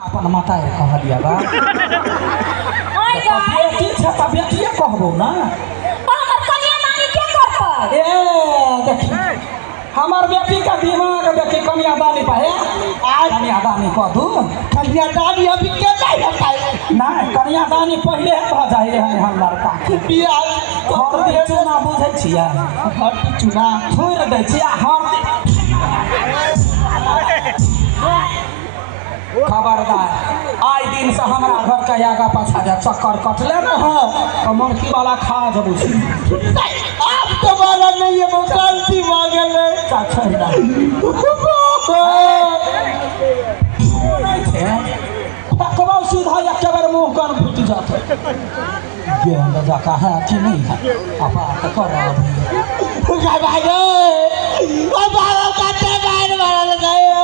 अपन माता कह दिया बा बेटी छ त बेटिए कहबो ना हमर कन्या दानी के करत ए देखी हमर बेटी का दिमाग देखी कन्या दानी पाए आज कन्या दानी कह दू कन्या दानी अभी के जाय ना कन्या दानी पहले भ जाय है हम लड़का के बियाह हर दिन चुना बुझै छिया हर चुना छोड़ दै छिया हर खबरदार आई दिन से हमारा घर का आगा पाछा जा चक्कर कटले न हो तो मनकी वाला खा जबू आप तो वाला नहीं है वो गलती मांगल है चाचा पकवा सीधा या केबर मुंह कान फूट जाते गेंद जाका है कि नहीं है आपा तो कर रहा भाई रे ओ बाबा काटे बाहर मारा लगायो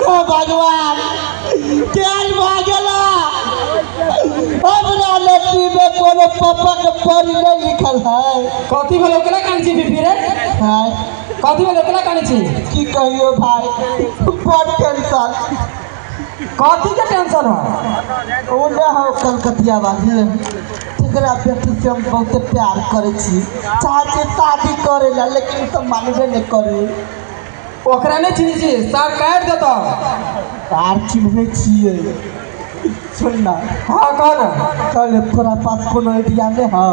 ओ भगवान तेल भागला अब ना लट्टी में कोनो पापा के परी नहीं लिखल है कथी भेल ओकरा कांची बीबी रे हां कथी भेल ओकरा कांची की कहियो भाई बहुत टेंशन कथी के टेंशन है ओ ना हो कलकतिया वाली तेरा बेटी से हम बहुत प्यार करे छी चाहते शादी करेला लेकिन तो मानबे नहीं करे ओकरा ने चीज सर काट देता तार चिन्हे छिए सुनना हां कौन कल तोरा पास कोनो आइडिया में हां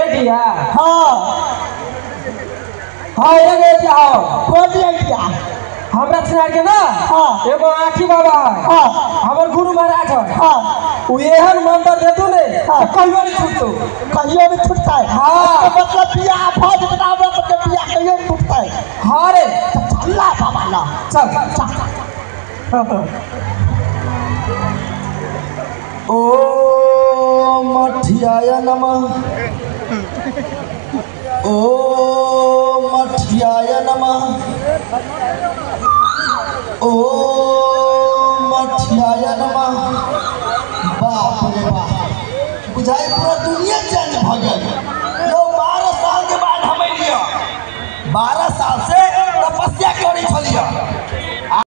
एडिया हां हां एडिया हां कोन आइडिया हमरा छिनार के ना हां एगो आखी बाबा है हां हमर गुरु महाराज है हां उ एहन मंत्र देतु ने कहियो नहीं छूटतो कहियो नहीं छूटता है हां मतलब बियाह भज बतावे तो बियाह कहियो नहीं छूटता है हां रे अल्लाह बाबा ला चल ओ मठियाय नमः ओ मठियाय नमः ओ मठियाय नमः बाप रे बाप बुझाई पूरा दुनिया चेंज भ गेल लो 12 साल के बाद हम लिया 12 साल से तपस्या करै छलिया